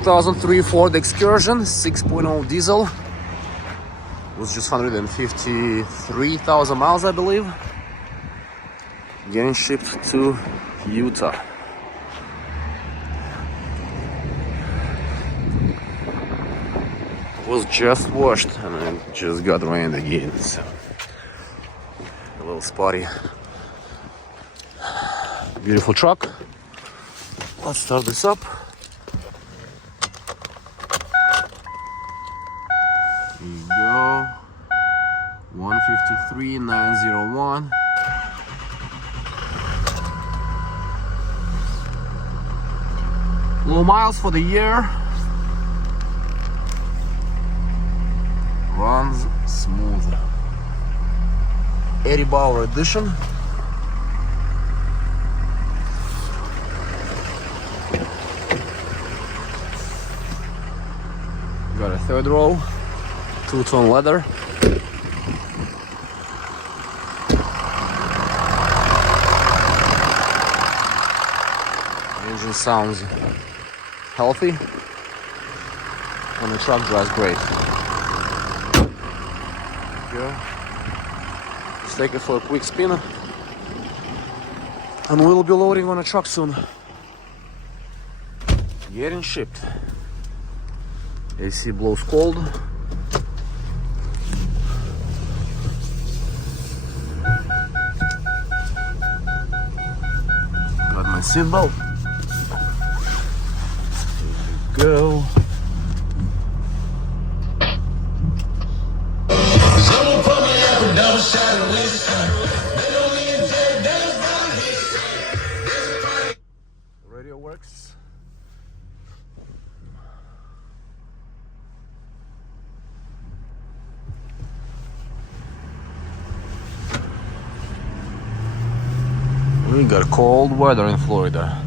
2003 Ford Excursion 6.0 diesel. It was just 153,000 miles, I believe. Getting shipped to Utah. It was just washed and it just got rained again, so a little spotty. Beautiful truck. Let's start this up. Here you go. 153,901. Low miles for the year. Runs smooth. 80 Bauer edition. Got a third row, two-tone leather. Engine sounds healthy, and the truck drives great. Go. Let's take it for a quick spin, and we'll be loading on a truck soon. Getting shipped. AC blows cold. Got my seatbelt. Here we go. Radio works. We got cold weather in Florida.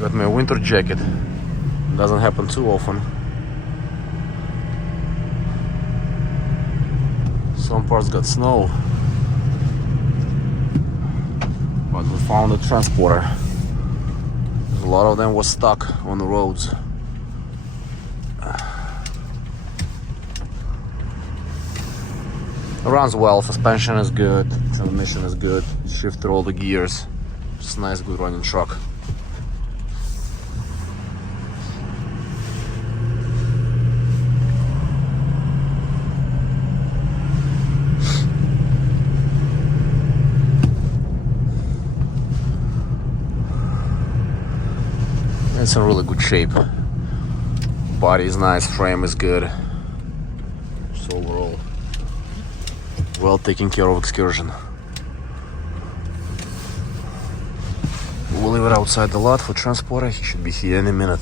Got my winter jacket. Doesn't happen too often. Some parts got snow. But we found a transporter. A lot of them was stuck on the roads. It runs well, suspension is good, transmission is good, shifted all the gears. Just a nice, good running truck. It's in really good shape. Body is nice, frame is good. Just overall, well taken care of Excursion. We'll leave it outside the lot for transporter. He should be here any minute.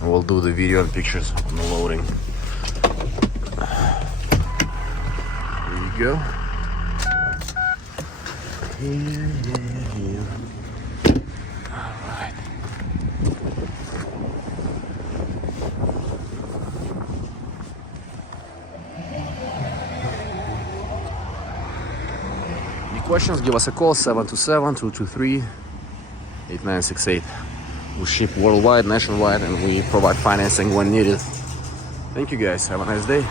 And we'll do the video and pictures on the loading. Here you go. Here. Alright. Any questions, give us a call, 727-223-8968. We ship worldwide, nationwide, and we provide financing when needed. Thank you guys. Have a nice day.